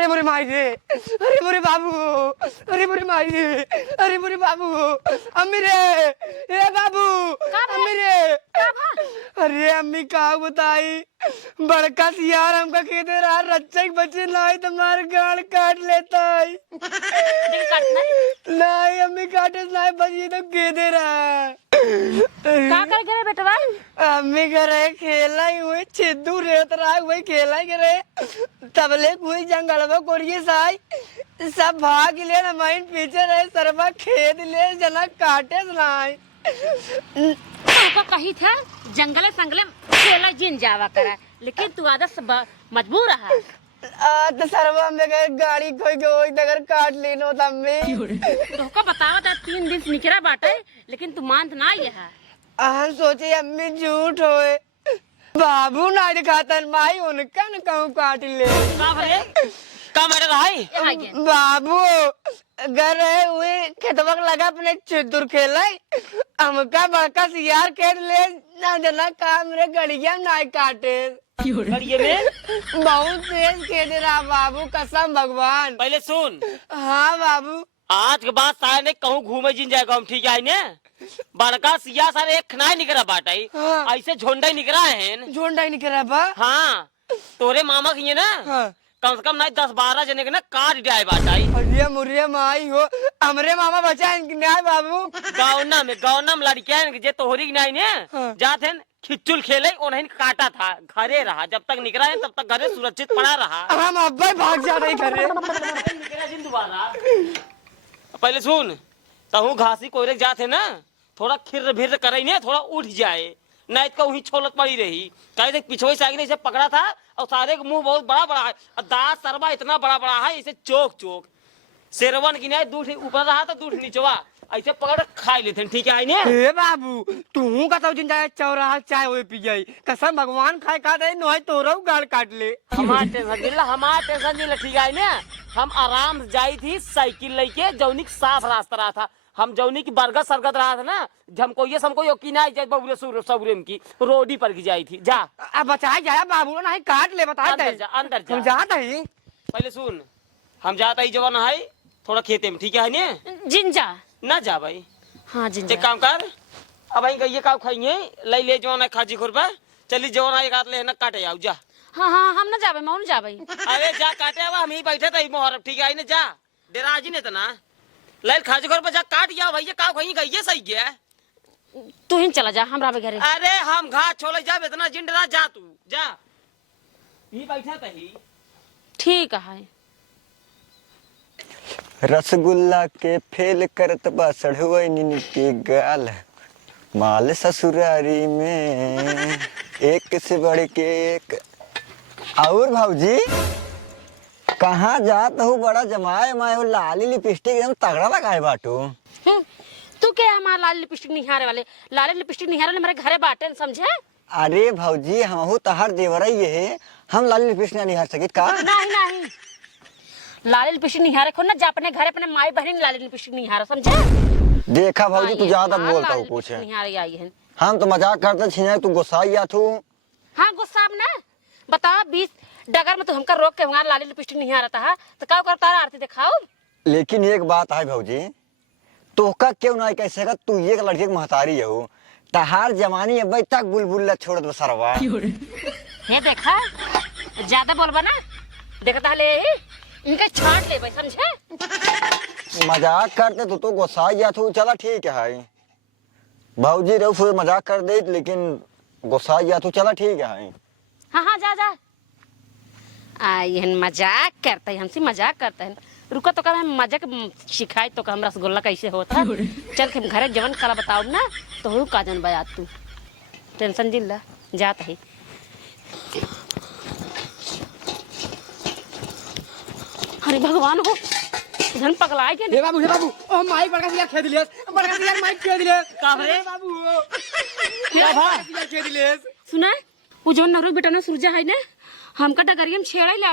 अरे मोरे माई रे, अरे मोरे बाबू, अरे मोरे माई रे, अरे मोरे बाबू, अम्मी रे, ए बाबू, अम्मी रे, अरे अम्मी का बताई बड़का सियार हमका कह दे रहा रच्चा के बच्चे लाई तुम्हारे गाल काट लेता है। नहीं अम्मी काटे नहीं बची तो कह दे रहा का कर गए बेटवा? अम्मी करे खेला ही हुई छिद्दू रेत रहा वही खेला ही करे तबले कोई जंगल में कोरिए साई सब भाग ले ना माइन पीछे रहे सरबा खेत ले जना काटे सुनाई तो कही था जंगले संगले खेला जिन जावा करा लेकिन तू आदत मजबूर रहा। तो सरबा में गए गाड़ी कोई कोई दगर काट लेनो तम्मी तो को बतावा था 3 दिन से निकरा बाटे लेकिन तू मानत ना ये है। हम सोचे अम्मी झूठ होए बाबू ना दिखातन माई उनका न कहूँ काट ले का मेरे भाई बाबू घर है हुए खेतवा लगा अपने चिदुर खेला हमका बड़का सियार खेत ले ना जना का मेरे गड़िया ना काटे गड़िए में बहुत तेज खेल रहा बाबू कसम भगवान। पहले सुन हाँ बाबू आज के बाद सारे ने कहूँ घूमे जिन जाएगा हम ठीक है ने बड़का सिया सारे एक खनाई निकला बाटाई हाँ। ऐसे झोंडा ही निकला है झोंडा ही निकला बा हाँ तोरे मामा की ना हाँ। कम से कम नहीं 10-12 जने के ना काट जाए बाटाई अरे मुरिया माई हो हमरे मामा बचा न्याय बाबू गावना में लड़कियां जे तोहरी की नहीं ने हाँ। जाते हैं खिचुल खेले और नहीं काटा था घरे रहा जब तक निकला है तब तक घरे सुरक्षित पड़ा रहा। हम अब्बा भाग जा रहे घरे निकला जिन दोबारा पहले सुन तहु घासी कोयरे जाते ना थोड़ा खिर भिर करे ने थोड़ा उठ जाए नहीं तो वही छोलत पड़ी रही कहे देख पिछोई से आगे इसे पकड़ा था और सारे का मुंह बहुत बड़ा बड़ा है और दांत सरबा इतना बड़ा बड़ा है इसे चोक चोक शेरवन की नहीं दूध ऊपर रहा तो दूध नीचवा ऐसे पकड़ खा लेते ठीक है ने ए बाबू तू का तो जिंदा चौराहा चाय वो पी जाई कसम भगवान खाए का दे नो है तोरो गाल काट ले हमार टेंशन दिला ठीक है ने हम आराम से जाई थी साइकिल लेके जौनिक साफ रास्ता रहा था हम जौनी की बरगद सरगद रहा था ना हमको ये हमको यकीन आई जाए बबुले सबुरेम की रोडी पर की जाई थी जा अब बचाए जाया बाबू ना काट ले बता दे अंदर जा हम जाता ही पहले सुन हम जाता ही जवान है थोड़ा खेते में ठीक है ने जिंजा ना जा भाई हाँ जिंजा एक काम कर अब आई ये काम खाइए ले ले जवान है खाजी खुरपा चली जवान है काट ले ना काटे आओ जा हाँ हाँ हम ना जाबे मौन जाबे अरे जा काटे आवा हम ही बैठे थे मोहर ठीक है ने जा डेरा जी ने तना लाइल खाजी घर पर जा काट या भैया का कहीं गई सही गया तू ही चला जा हमरा घरे। अरे हम घाट छोले जा इतना जिंडरा जा तू जा ही बैठा तही ठीक है। रसगुल्ला के फेल करत बा सढ़वैनी के गाल माल ससुरारी में एक से बढ़ के एक। और भाऊजी कहाँ जात हो बड़ा जमाए माए हो लाली लिपस्टिक एकदम तगड़ा लगाए बाटू तू क्या हमारा लाल लिपस्टिक निहारे वाले लाल लिपस्टिक निहारे वाले मेरे घरे बाटे समझे। अरे भाऊजी हम हो तहार देवरा ये है हम लाली लिपस्टिक नहीं निहार सकित का नहीं लाल लिपस्टिक निहारे खो ना जा अपने घरे अपने माई बहन लाल लिपस्टिक निहारा समझे। देखा भाऊजी तू ज्यादा बोलता हो कुछ निहारे आई है हम तो मजाक करते छिने तू गुस्साई या तू हाँ गुस्सा ना बता 20 डगर में तो हमका रोक के हमारा लाली लिपस्टिक नहीं आ रहा था तो क्या करता आरती दिखाओ। लेकिन एक बात है भाऊजी तोहका क्यों ना कैसे का तू एक लड़के की महतारी है हो तहार जवानी अब तक बुलबुल छोड़ दो सरवा हे देखा ज्यादा बोलबा ना देखता ले इनका छाट ले भाई समझे। मजाक करते तो गुस्सा या तू चला ठीक है भाऊजी रो फिर मजाक कर दे लेकिन गुस्सा या तू चला ठीक है। हाँ जा आई मजाक करता है हमसे मजाक करता है रुको तो हम मजाक सिखाए तो हम रसगुल्ला कैसे होता चल के घरे जवन कला बताओ ना तो हूँ का जन बयात तू टेंशन दिल जाता है। अरे भगवान हो धन पकलाए के हे बाबू ओ माई बड़का सिया खेद लियस बड़का सिया माई खेद लियस का रे बाबू क्या भा खेद लियस सुना वो जो नरो बेटा ना सुरजा है ना हमका डगरियम छेड़ा ला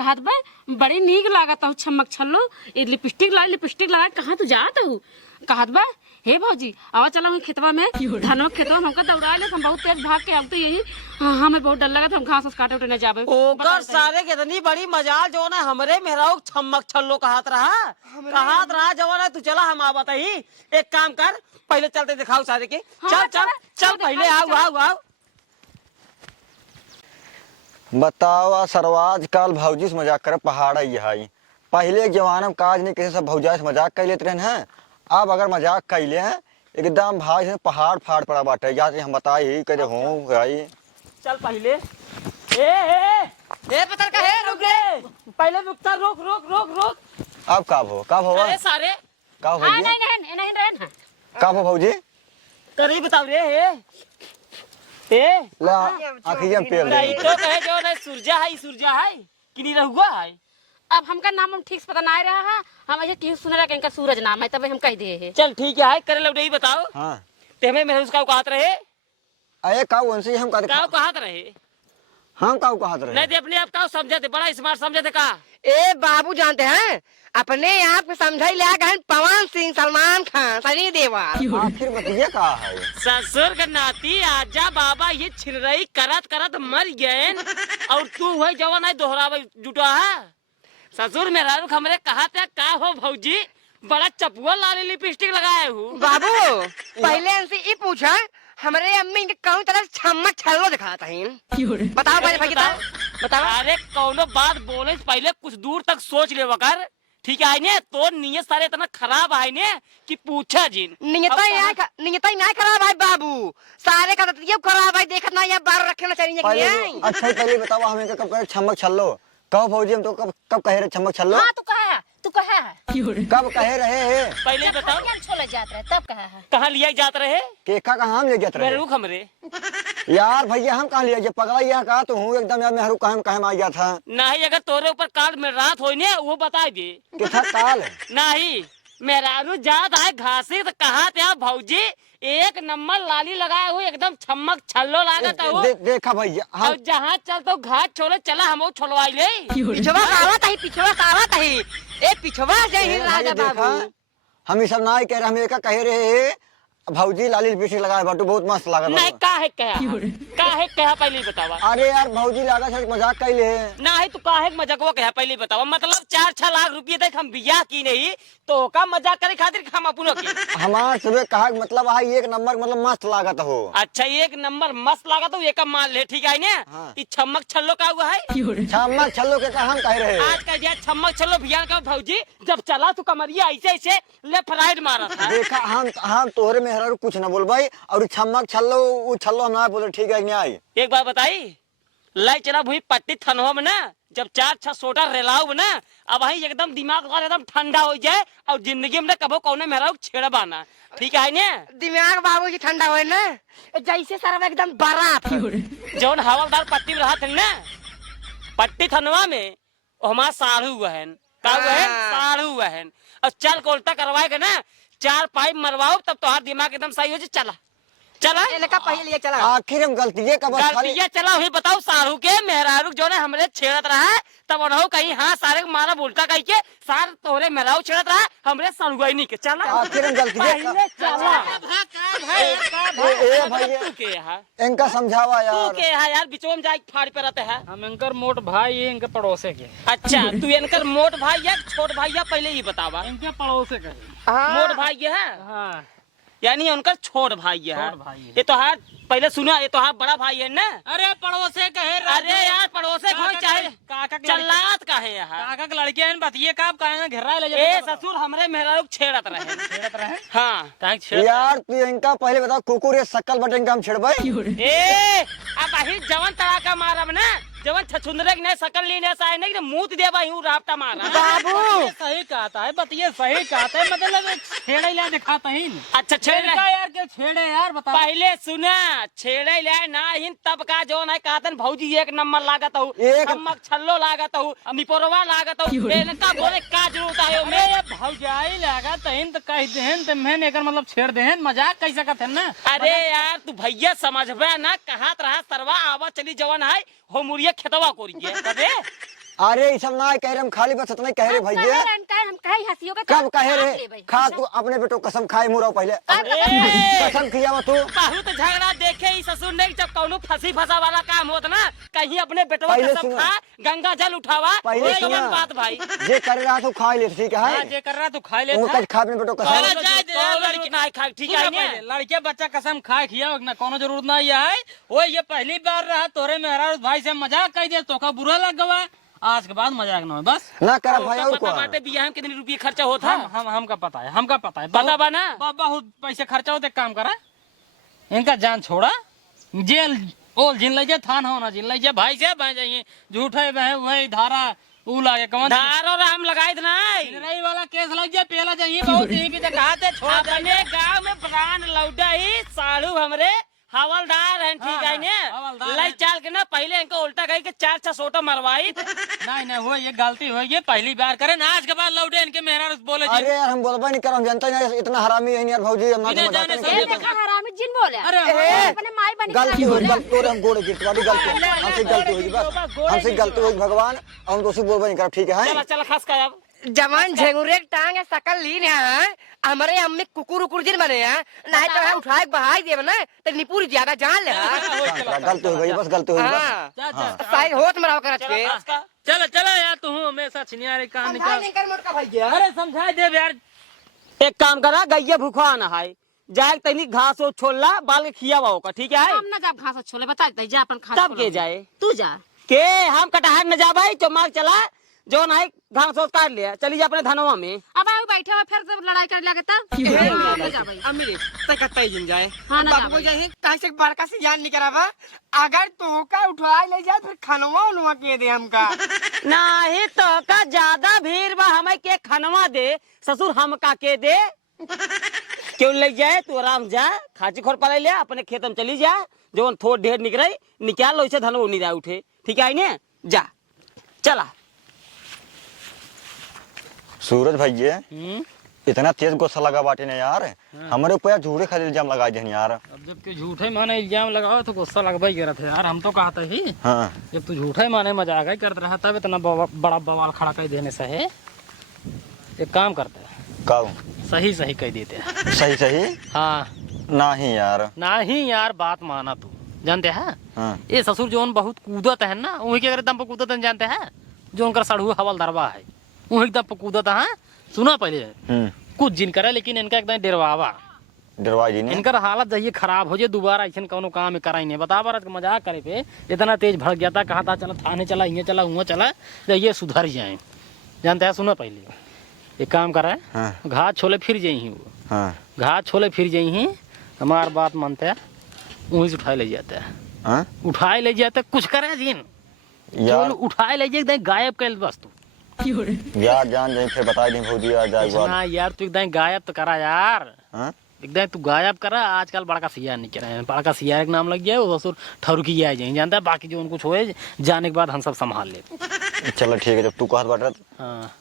कहत बा बड़ी नीक लागत हूँ छमक छल्लो ये लिपस्टिक लगा कहाँ तू जात हूँ कहत बा हे भौजी आवा चला हूँ खेतवा में धनवा खेतवा हमका दौड़ा ले हम बहुत तेज भाग के अब तो यही हमें बहुत डर लगा था हम घास काटे उठे न जाबे ओकर सारे कितनी बड़ी मजाल जो ना हमरे मेहराऊ छमक छल्लो कहत रहा जवान है तू चला हम आवत ही एक काम कर पहले चलते दिखाओ सारे के हाँ, चल चल चल पहले आओ बतावा सरवाज काल भौजी से मजाक करे पहाड़ है पहले के जमाना में काज नहीं कैसे सब भौजा से मजाक कर लेते रहे हैं। अब अगर मजाक कैले हैं एकदम भाई से पहाड़ फाड़ पड़ा बाटे जाते हम बताए ही करे हूँ भाई। चल पहले ए पतर का है रुक रे पहले रुकता रोक अब कब होगा अरे सारे कब हाँ, भौजी नहीं कब हो भौजी करी बताओ रे ए ला आखिर में पेड़ ले तो कहे जो ना सूरजा है कि नहीं रहुआ है अब हमका नाम हम ठीक से पता नहीं रहा है हम ऐसे क्यों सुन रहा कि इनका सूरज नाम है तब हम कह दिए है चल ठीक है करे लो नहीं बताओ हाँ ते हमें मेरे उसका कहत रहे अरे का उनसे हम का कहत रहे हम का कहत रहे नहीं दे अपने आप का समझे थे बड़ा स्मार्ट समझे थे का ए बाबू जानते हैं अपने आप को समझाई ले गए पवन सिंह सलमान खान सनी देओल आखिर बताइए का है ससुर के नाती आजा बाबा ये छिरई करत मर गए और तू वही जवान है दोहरावे जुटा है ससुर मेरा रुख हमरे कहा था का हो भौजी बड़ा चपुआ लाली लिपस्टिक लगाए हूँ बाबू पहले इनसे ये पूछा हमारे अम्मी के कौन तरह छमक छल्लो दिखाता है बताओ भाई बताओ अरे कौनो बात बोले से पहले कुछ दूर तक सोच ले वकर ठीक है ने तो नियत सारे इतना खराब है ने कि पूछा जिन नियत ही नहीं खराब है बाबू सारे का तो ये खराब है देखत ना ये बार रखना चाहिए कि नहीं अच्छा पहले बताओ हमें कब कहे छमक छल्लो कब भौजी हम तो कब कहे रहे छमक छल्लो हाँ तू कहा है कब कहे रहे पहले बताओ छोले जात रहे तब कहा है कहाँ लिया जात रहे केका कहाँ हम ले जाते मेरे रहे रुख हमरे यार भैया हम कहाँ लिया पगला यह कहा तो हूँ एकदम यार मेहरू कहाँ आ गया था नहीं अगर तोरे ऊपर काल में रात हो ने वो बता दे कितना काल है नहीं मेहरारू जात है घासी तो कहा थे भौजी एक नंबर लाली लगाए हुए एकदम छमक छल्लो लागत है देखा भैया और जहाँ चल तो घाट छोड़े चला हम छोड़वाई ले पिछवा कावत है ए पिछवा जय हिंद राजा बाबू हम ये सब ना कह रहे हम एक कहे रहे भौजी लाली लिपस्टिक लगाए बाटू बहुत मस्त लगा नहीं का है कहा पहले बतावा अरे यार भौजी लागत है मजाक कैले है नहीं तो काहे मजाक कहा पहले बतावा मतलब 4-6 लाख रुपये तक हम बियाह की नहीं तो का मजाक करे खातिर हम अपनों की हमार सुबह कहा मतलब है एक नंबर मतलब मस्त लागत हो अच्छा एक नंबर मस्त लागत हो एक मान ले ठीक है ना ये छमक छल्लो का हुआ है छमक छल्लो के हम कह रहे आज का दिया छमक छल्लो भैया का भौजी जब चला तो कमरिया ऐसे लेफ्ट राइट मारा था देखा हम तोहरे में कुछ न बोल भाई और छमक छल्लो हम ना बोले ठीक है नहीं एक बात बताई लाई चला भूई पट्टी थनवा में ना जब 4-6 सोटा रेलाऊ ना अब वही एकदम दिमाग एकदम ठंडा हो जाए और जिंदगी में कबो कौन मेरा छेड़ा बाना ठीक है ना दिमाग बाबू जी ठंडा हुए ना जैसे सारा एकदम बरात जौन हवादार पट्टी में रहा थे ना पट्टी थनवा में हमारा साढ़ू बहन का बहन साढ़ू बहन और चल को उल्टा करवाएगा ना 4 पाइप मरवाओ तब तो दिमाग एकदम सही हो जाए चला पहले चला आखिर हम गलतिये का बस खाली चला वही बताओ सारू के मेहरारू जो ने हमरे छेड़त रहा है तब उन्हों कहीं हाँ सारे मारा बोलता कहीं के सार तोरे मेहरारू छेड़त रहा हमरे सरुगई नहीं के चला आखिर हम गलतिये तू के यहाँ इनका समझावा तू यार के यहाँ यार बिचो में जाके फाड़ पे रहते हैं हम इनकर मोट भाई है इनके पड़ोसे के अच्छा तू इनकर मोट भाई या छोट भाई या पहले ही बतावा इनके पड़ोसे के मोट भाई है हाँ यानी उनका छोट भाई है छोट भाई है। ये तो हाथ पहले सुना ये तो हाथ बड़ा भाई है ना अरे पड़ोसे कहे अरे यार पड़ोसे कोई चाहे काका चल्लात का है यहाँ काका के लड़के हैं बतिए कब कहेंगे घेरा ले ए ससुर हमरे मेहरारू छेड़त रहे हाँ यार तू इनका पहले बताओ कुकुर ये शकल बटन का हम छेड़बे ए अब वही जवन तरह का मारब ना जवन छछुंदरे के नहीं सकल लेने से नहीं कि मुंह दे भाई हूं रापटा मारा बाबू सही कहता है बतिए सही कहता है मतलब छेड़े ले दिखाता ही अच्छा छेड़े यार के छेड़े यार बता पहले सुना छेड़े ले ना हिन तब का जो नहीं कहतन भौजी एक नंबर लागत हो चमक छल्लो लागत हो निपोरवा लागत हो इनका बोले का जरूरत है मैं ये भौजाई लागत हिन तो कह देहन त मैंने एकर मतलब छेड़ देहन मजाक कैसे करते ना अरे यार तू भैया समझबे ना कहत रहा सरवा आवा चली जवन है हो मुरिया खेतवा कोरिए कबे अरे ये सब ना कह रहे, हम खाली बस इतना ही कह रहे भैया। हम कहे हंसियों के कब कहे रे? खा तू अपने बेटो कसम खाए मुरा पहले कसम किया तू। बहुत झगड़ा देखे ही ससुर ने जब कौनो फंसी फंसा वाला काम होता ना, कहीं अपने बेटवा पहले कसम सुना। खा, गंगा जल उठावा, पहले ये सुना। बात भाई। जे कर रहा तो खा ले, ठीक है? जे कर रहा तू खा ले। उनका खा अपने बेटो कसम। चलो जाए दे यार, लड़की ना खा, ठीक है ने? लड़के बच्चा कसम खाए खिया ना, कोनो जरूरत ना है। वो ये पहली बार रहा तोरे मेहरा भाई से मजाक कर दिया, तो का बुरा लग गवा। आज के बाद मजाक ना हो बस। ना कर भाई और पता को बाटे बियाह में कितने रुपये खर्चा होता है? हमका पता है, हमका पता है। पता बा ना? बहुत पैसे खर्चा होते, काम करा इनका जान छोड़ा, जेल ओल जिन लीजिए, थान हो ना जिन लीजिए, भाई से बह जाइए झूठे बह वही धारा ऊ लागे कौन धार और हम लगाए थे नहीं। रही वाला केस लग जाए, पहला जाइए बहुत यहीं की जगह थे छोड़ अपने गांव में प्राण लौटा ही साड़ू हमरे हवलदार हैं, ठीक है ने? हवलदार लाई हैं। चाल के ना पहले इनको उल्टा गई के 4-6 सोटा मरवाई। नहीं हो, ये गलती हो, ये पहली बार करे ना, आज के बाद लौटे इनके मेहरा बोले जी। अरे यार हम बोलबा नहीं कर, हम जानते नहीं इतना हरामी है यार भौजी, हम ना बिना मजाक जाने नहीं से करते। देखा हरामी जिन बोले। अरे अपने माई बनी गलती हो गलती हो, हम गोड़ गिरत वाली गलती हमसे गलती होगी, बस हमसे गलती होगी भगवान, हम दोषी बोलबा नहीं कर, ठीक है? चला चला खास का अब जवान झेंगुरे टांग है सकल लीन है। हमारे अम्मी कुकुर उकुर जिन बने हैं, नहीं तो है उठाए बहाई देव ना तो निपुर ज्यादा जान ले। गलती हो गई, बस गलती हो गई, बस। हाँ जा जा साई होत मराव करत के। खास का चलो चलो यार, तू हमेशा छिनियारे कहानी समझाई का। नहीं कर मोटका भैया। अरे समझाई दे यार। एक काम करा, गैया भूखा ना है, जाए तनी घास वो छोड़ला, बाल के खियावा होगा, ठीक है? हम ना जब घास छोले बता दे, जा अपन खा। तब के जाए तू जा। के हम कटहर न जा भाई, चमाक चला जो ना घास सोच काट लिया, चली जा अपने धनवा में। अब आओ बैठे हो फिर जब लड़ाई कर लगे तब जा भाई। अम्मी तय कतई जिन जाए। हाँ ना बाबू को जा जाए कहीं से बड़का से जान नहीं करावा, अगर तो का उठवा ले जाए फिर खनवा उनवा के दे हमका। नहीं तो का ज्यादा भीड़ बा, हमें के खनवा दे, ससुर हम का के दे। क्यों ले जाए, तू आराम जा, खाची खोर पा ले, अपने खेत में चली जा, जो थोड़ ढेर निकले निकाल लो, इसे धनवा नहीं जा उठे, ठीक है ने? जा चला। सूरज भैया इतना तेज गुस्सा लगा बाटे ने यार, हमारे ऊपर झूठे खाली इल्जाम लगा दे यार। अब जब तू झूठे माने इल्जाम लगाओ तो गुस्सा लगवा ही करत है यार, हम तो कहते ही। हाँ जब तू झूठे माने मजाक ही करते रहा, तब इतना बड़ा बवाल खड़ा कर देने से है। एक काम करते हैं, काऊ सही सही कह देते हैं। सही सही हाँ नहीं यार। नहीं यार, बात माना तू, जानते हैं हाँ ये ससुर जो बहुत कूदत है ना, वही के अगर दम पर कूदत है, जानते हैं जो उनका सड़हु हवलदारवा है, वही दम पर कूदत है। सुना पहले कुछ जिन करे, लेकिन इनका एकदम डरवावा, डरवा जी ने इनकर हालत जहिए खराब हो जाए, दोबारा ऐसा कोनो काम में कराई नहीं। बता बार मजाक करे पे इतना तेज भड़क गया था, कहा था चला थाने चला, यहाँ चला हुआ चला, जहिए सुधर जाए, जानते हैं? सुनो पहले एक काम करा है, हाँ घास छोले फिर जाई वो, हाँ घास छोले फिर जाई, हमार बात मानते हैं, वहीं से उठाए ले जाते हैं, हाँ उठाए ले जाते, कुछ करे जिन यार उठाए ले जाए, एकदम गायब कर बस तू। यार जान जाए फिर बता दी भौजी यार जाए बाद। ना यार तू एकदम गायब तो करा यार, हाँ एकदम तू गायब करा। आजकल बड़का सियार नहीं करा, बड़का सियार के नाम लग गया, वो ससुर ठरुकी आ जाए, जानता है? बाकी जो उनको छोड़े जाने के बाद हम सब संभाल ले। चलो ठीक है, जब तू कहत बाटे हाँ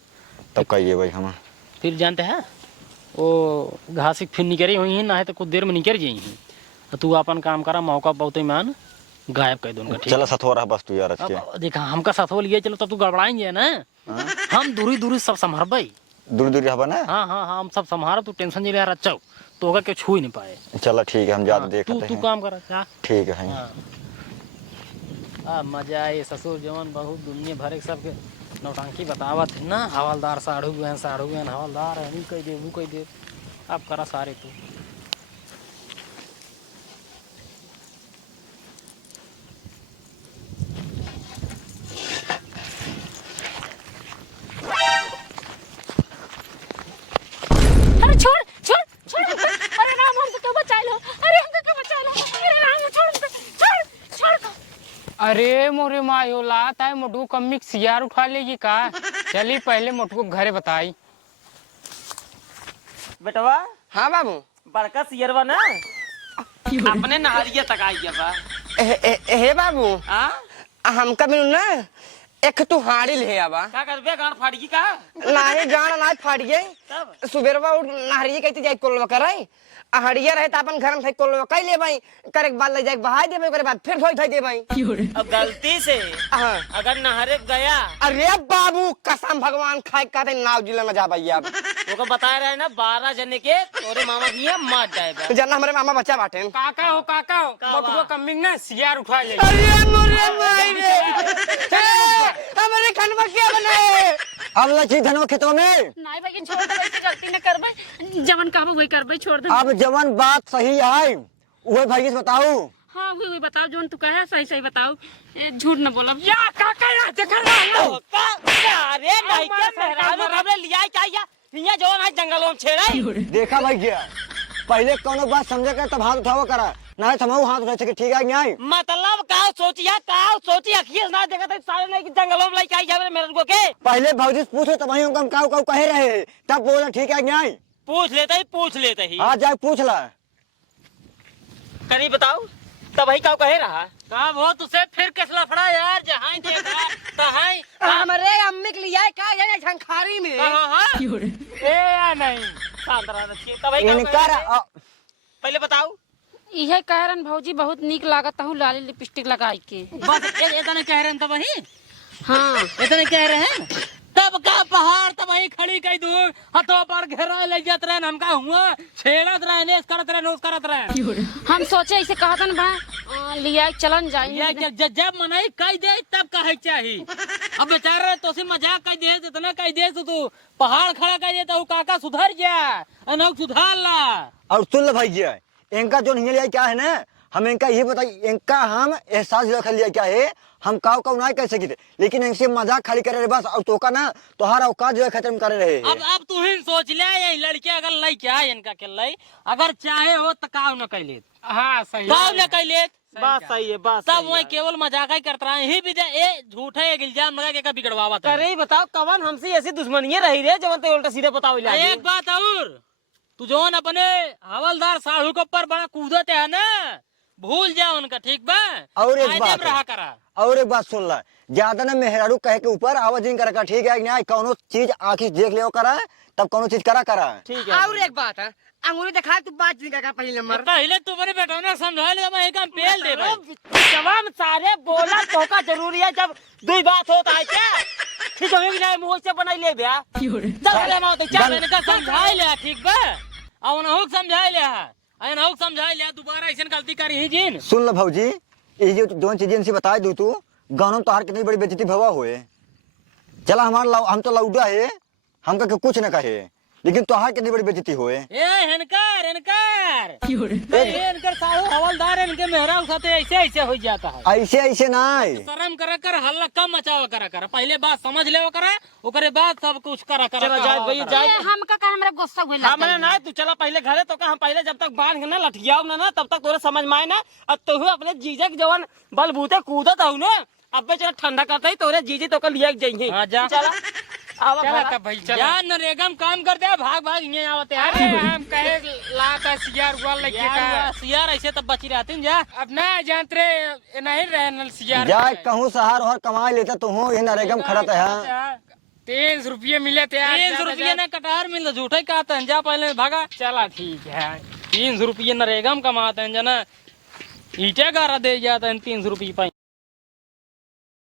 तब कहिए भाई हम। फिर जानते हैं वो घास फिर निकरी हुई है ना, है तो कुछ देर में निकल जाई, तू अपन काम करा, मौका बहुत मान गायब कर दूंगा, ठीक? चलो सथवा रहा बस तू यार अच्छे। अब देखा हमका साथ हो लिए, चलो तब तू गड़बड़ाएंगे ना, हम दूरी दूरी सब संभाल। दूर दूर हवा ना। हाँ हाँ हाँ, हम सब संभाल, तू टेंशन नहीं ले रहा, अच्छा तो होगा, क्यों छू ही नहीं पाए। चलो ठीक है, हम ज्यादा हाँ, देखते तू हैं। काम कर, जा। ठीक है। हाँ मजा आए, ससुर जवान बहुत दुनिया भर के सबके नौटंकी बतावत है ना, हवलदार साढ़ू हैं हवलदार है, कह दे वो कह दे, अब करा सारे तू। अरे छोड़ छोड़ छोड़, अरे राम हमको क्यों बचा लो, अरे हमको क्यों बचा लो, अरे राम छोड़ छोड़ छोड़। अरे मोरे मायो लात है मोटू कम्मी सियार उठा लेगी का। चली पहले मोटू को घरे बताई। बेटवा हाँ बाबू। बड़का सियरवा ना अपने नहरिया तक आई बा। हे बाबू हाँ हमका बिनु ना एक तू हाड़ी ले आवा का करबे गांड फाड़गी का नाही गान ना फाड़ गई तब सुबेरवा उठ नहरिए कहते जाए कोलवा कराई आ हड़िया रहे त अपन घर में थे कोलवा कई ले भाई करे के बाद ले जाए बहा देबे ओकरे बाद फिर धोई दे भाई अब गलती से हां अगर नहरे गया अरे बाबू कसम भगवान खाए कहते नाव जिले में जा भैया वो बता रहे हैं ना 12 जने के तोरे मामा की मार जाएगा जना हमारे मामा बच्चा बाटे काका हो बटुआ कमिंग ना सियार उठा ले अरे मोरे भाई रे हमारे खनवा क्या बनाए अब लची धनवा खेतों में नहीं भाई छोड़ दे, ऐसे गलती न करबे, जवन कहबो वही करबे, छोड़ दे। अब जवन बात सही है वही भाई से बताऊ। हाँ वही बताओ, जोन तू कहे सही सही बताओ, झूठ न बोलब। या काका या देखा ना अरे नहीं के मेहरारू हमने लिया क्या या जवान है जंगलों में छेड़े देखा भाई क्या पहले कोनो बात समझे कर तब हाथ उठाओ करा ना थमाऊ हाथ उठा सके ठीक है नहीं मतलब का सोची अखिल ना देखा था सारे नहीं जंगलों में लेके आई मेरे को के पहले भाजी से पूछो तब हम कम काऊ काऊ कहे रहे तब बोला ठीक है नहीं पूछ लेते ही आज जाके पूछ ला करी बताओ तब ही कहे रहा का वो तुसे फिर किस लफड़ा यार जहां देखा तहां हमारे अम्मी के लिए का है झंखारी में ए या नहीं सांदरा रखिए तब ही इनकर पहले बताओ इहे कहरन भौजी बहुत नीक लागत हूँ लाली लिपस्टिक लगाई के। बस इतने कह रहे हैं तब वही हाँ इतने कह रहे हैं तब का पहाड़ तब वही खड़ी कई दूर हथों पर घेरा ले जात रहे हमका हुआ छेड़त रहे नेस करत रहे नोस करत रहे हम सोचे ऐसे कहतन बा लिया चलन जाए ये जब मनाई कई दे तब कहे चाहिए अब बेचारे तो से मजाक कई दे इतना कई दे तू पहाड़ खड़ा कर देता काका सुधर जा अनोक सुधार ला और सुन लो भाई जी इनका जो नहीं लिया क्या है ना हम इनका ये बताइए इनका हम एहसास रख लिया क्या है हम काव काव ना कह सके थे लेकिन इनसे मजाक खाली करे रहे बस और तो का ना तोहार औकात जो है खत्म करे रहे अब तू ही सोच ले ये लड़के अगर लई क्या है इनका के लई अगर चाहे हो तो काव न कह ले हाँ सही काव न कह ले बात सही है बात तब वही केवल मजाक ही करता है ही भी ये झूठे इल्जाम लगा के बिगड़वावा था करे बताओ कवन हमसे ऐसी दुश्मनी रही रे जवन तो उल्टा सीधे बताओ एक बात और तू जोन अपने हवलदार साहू के ऊपर बड़ा कूदते है ना भूल जा उनका ठीक बा और एक बात रहा करा और एक बात सुन ला ज्यादा ना मेहरारू कहे के ऊपर आवाज नहीं करा ठीक है नहीं कोनो चीज आखिर देख ले करा तब कोनो चीज करा ठीक है और एक बात है अंगूरी दिखा तू बात नहीं का पहले नंबर पहले तू मेरे बेटा ने समझा ले मैं एक पेल दे तमाम सारे बोला तो का जरूरी है जब दो बात होता है क्या ठीक है कि नहीं मुंह से बनाई ले भैया चल रे माओ तो चल मैंने कहा समझा ले ठीक बा और नहुक समझा ले है नहुक समझा ले दोबारा ऐसे गलती करी ही जिन सुन लो भाजी ये जो दोनों चीजें इनसे बता दू तू गानों तो हार कितनी बड़ी बेइज्जती भवा हुए चला हमारा हम तो लौटा है हम का कुछ न कहे लेकिन तोहार कितनी बड़ी बेइज्जती हुए इनकर साहू हवलदार इनके मेहरा उठाते ऐसे हो जाता है ऐसे नहीं शर्म कर हल्ला कम मचावा कर पहले बात समझ ले करे ओकरे बाद सब कुछ करा चलो जाए भैया जाए हमका कहा हमरा गुस्सा हुए हमने ना तू चला पहले घरे तो हम पहले जब तक बांध के ना लठियाओ ना तब तक तोरे समझ में आए ना अब तू अपने जीजे के जवान बलबूते कूदत हूं ना अब चला ठंडा करते ही तोरे जीजे तो लिया जाइए हां जा चला आवा चला तब भाई चला या नरेगा में काम कर दे भाग ये आवते अरे हम कहे लाता सियार वाल लेके का सियार ऐसे तब बची रहती जा अब ना जानत रे नहीं रहनल सियार जाए कहूं सहार और कमा लेता तू हो ये नरेगम खड़ा है 300 रुपये मिले थे 300 रुपये ना कटार मिल झूठे कहते हैं जा पहले भागा चला ठीक है 300 रुपये नरेगा में कमाते हैं जना ईटे गारा दे जाते हैं 300 रुपये